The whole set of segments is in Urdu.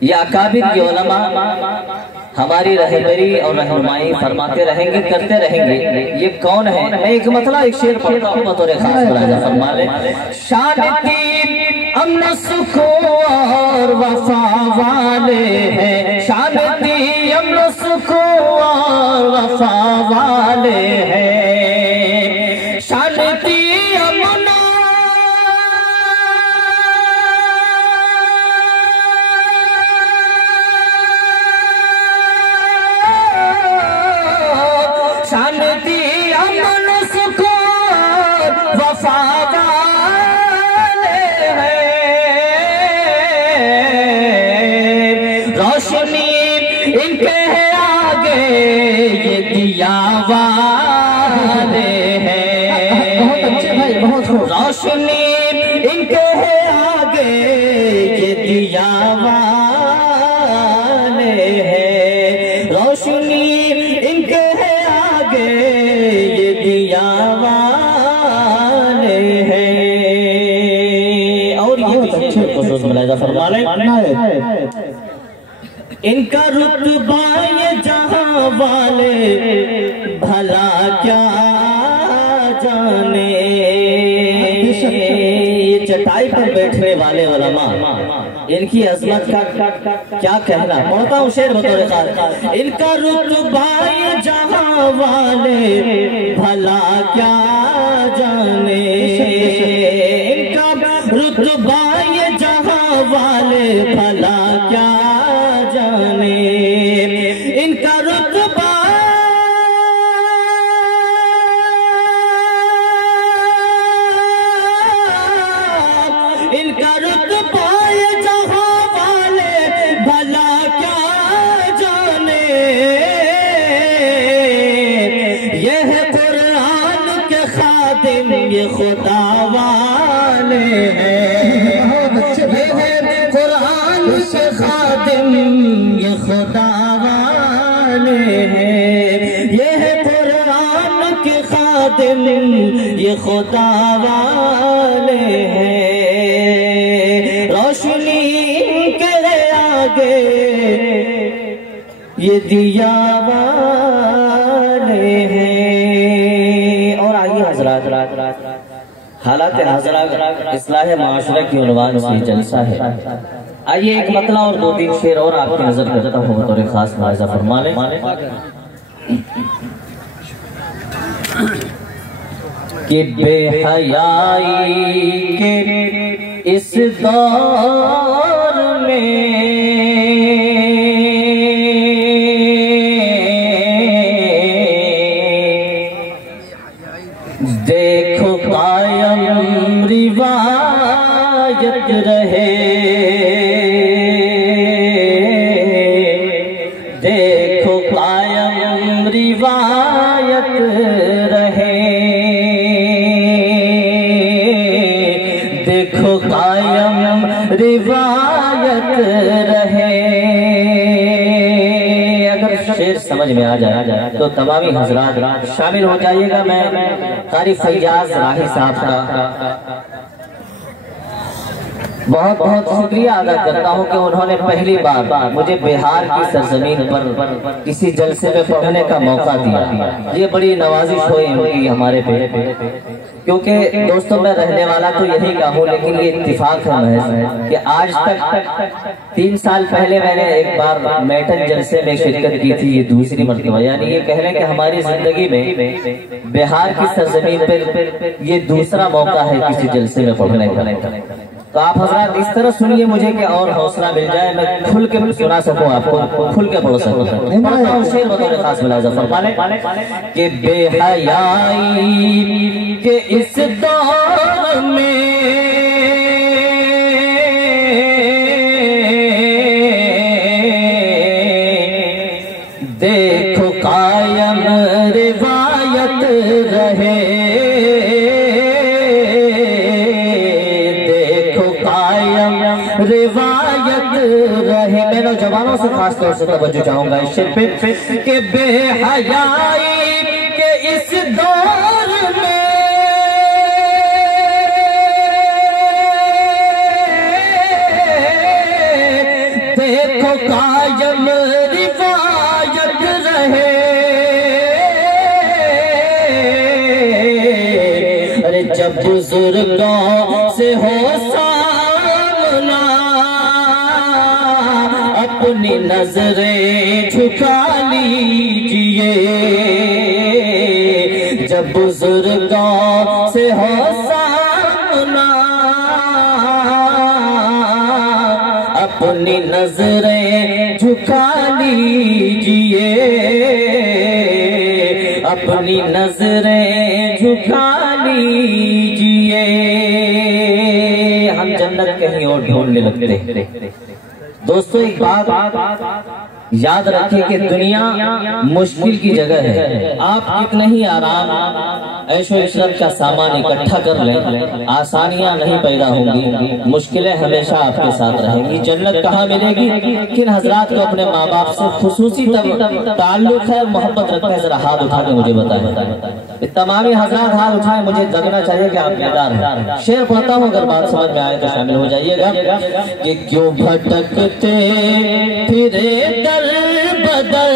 یہ اکابر کے علماء ہماری رہبری اور رہنمائی فرماتے رہیں گے، کرتے رہیں گے۔ یہ کون ہے؟ میں ایک مطلع ایک شعر پڑھتا ہوں بطور خاص ملاحظہ فرما لیں۔ شان دین امن سکون اور وفا والے ہیں، شان دین امن سکون اور وفا والے ہیں، شان دین امن شانتی امن سکون وفا والے ہیں، روشنی ان کے آگے یہ دیا والے ہیں، روشنی ان کے آگے یہ دیا والے ہیں، روشنی ان کے یہ دیا والے ہیں۔ اور بہت اچھے خصوص ملاحظہ فرما لیں، ان کا رتبہ یہ جہاں والے بھلا کیا جانے، یہ چٹائی پر بیٹھنے والے علماء ان کی عظمت کا کیا کہنا۔ پڑھتا ہوں شعر بطور خاص۔ ان کا رتبہ یہ جہاں والے بھلا کیا جانے، ان کا رتبہ یہ جہاں والے بھلا کیا جانے، ان کا رتبہ ان کا رتبہ یہ جہاں والے بھلا کیا جانے، یہ ہے قرآن کے خادم یہ خدا والے ہیں، یہ ہے قرآن کے خادم یہ خدا والے ہیں، یہ ہے قرآن کے خادم یہ خدا والے ہیں، روشنی کے آگے یہ دیا والے ہیں۔ اور آئیے حضرات، حالات حاضرہ اصلاح معاشرہ کی عنوان سے جلسہ ہے۔ آئیے ایک مطلع اور دو تین شعر اور آپ کی نظر کرتا ہوں بطور خاص ملاحظہ فرما لیں۔ کہ بے حیائی کے اس دور میں دیکھو قائم روایت رہے، دیکھو قائم روایت رہے، دیکھو قائم روایت رہے۔ اگر شعر سمجھ میں آ جائے تو تمامی حضرات شامل ہو جائیے گا۔ میں قاری فیاض راہی صاحب کا بہت بہت شکریہ ادا کرتا ہوں کہ انہوں نے پہلی بار مجھے بہار کی سرزمین پر کسی جلسے میں پڑھنے کا موقع دیا۔ یہ بڑی نوازش ہوئی ان کی ہمارے پہ، کیونکہ دوستوں میں رہنے والا تو یہی کا ہوں، لیکن یہ اتفاق ہے محض کہ آج تک 3 سال پہلے میں نے ایک بار میٹن جلسے میں شرکت کی تھی، یہ دوسری مرتبہ، یعنی یہ کہہ لیں کہ ہماری زندگی میں بہار کی سرزمین پر یہ دوسرا موقع ہے کسی جلسے میں پڑھنے کا۔ تو آپ حضرات اس طرح سنیے مجھے کہ اور حوصلہ مل جائے، میں کھل کے سنا سکوں، آپ کو کھل کے پڑھ سکوں۔ پڑھتا ہوں شعر بطور خاص ملاحظہ فرما لیں کہ بے حیائی کے اس دور میں دیکھو قائم روایت رہے، روایت رہے۔ میں نوجوانوں سے خاص طور سے توجہ چاہوں گا اس شعر پہ کہ بے حیائی کے اس دور میں دیکھو جب بزرگوں سے ہو سامنا اپنی نظریں جھکا لیجئے، جب بزرگوں سے ہو سامنا اپنی نظریں جھکا لیجئے، اپنی نظریں جھکا لیجئے۔ ہم جنت کہیں اور ڈھونڈنے لگتے۔ دوستو ایک بات یاد رکھیں کہ دنیا مشکل کی جگہ ہے، آپ کتنے ہی آرام عیش و عشرت کا سامان اکٹھا کر لیں، آسانیاں نہیں پیدا ہوں گی، مشکلیں ہمیشہ آپ کے ساتھ رہیں گی۔ جنت کہاں ملے گی؟ کن حضرات کو اپنے ماں باپ سے خصوصی تعلق ہے، محبت رکھتے ہیں؟ ذرا ہاتھ اٹھا کے مجھے بتائیں۔ تمامی حضرات ہاتھ اٹھائیں، مجھے لگنا چاہیے کہ آپ بیدار ہیں۔ شعر پڑھتا ہوں، اگر بات سمجھ میں آئے تو شامل ہو جائیے گا کہ کیوں بھٹکتے پھرے در بدر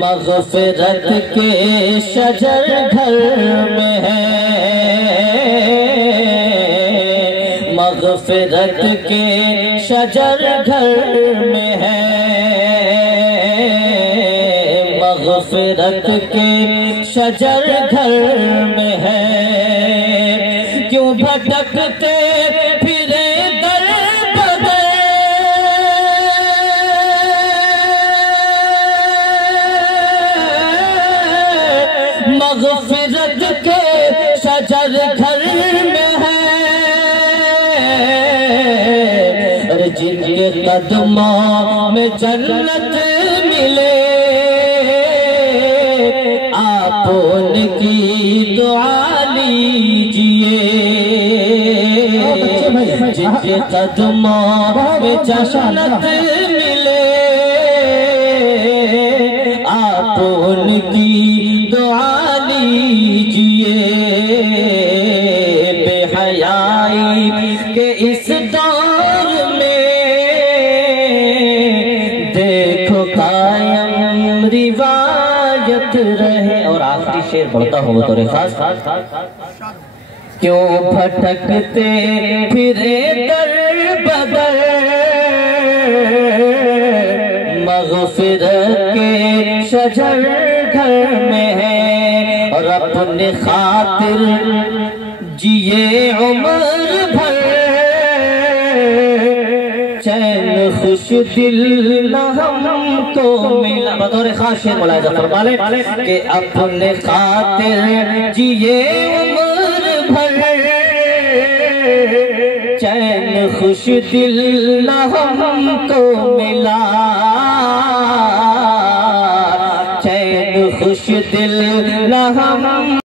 مغفرت کے شجر گھر میں ہے، مغفرت کے شجر گھر میں ہے، مغفرت کے شجر گھر میں ہے۔ کیوں بھٹکتے پھرے در بدر مغفرت کے شجر گھر میں ہے، جن کے قدموں میں جنت ملے آپ ان کی دعا لیجئے، جن کے قدموں میں جنت ملے آپ ان کی دعا لیجئے۔ بے حیائی کے اس دور میں دیکھو قائم روایت رہے۔ اور آخری شعر پڑھتا ہوں بطور خاص، کیوں بھٹکتے پھرے در بدر مغفرت کے شجر گھر میں ہے، اور اپنے خاطر جیے عمر بھر چین خوش دل نہ ہم کو ملا۔ بطور خاص شعر ملاحظہ فرما لیں کہ اپنے خاطر جیے عمر بھر چین خوش دل نہ ہم کو ملا، چین خوش دل نہ ہم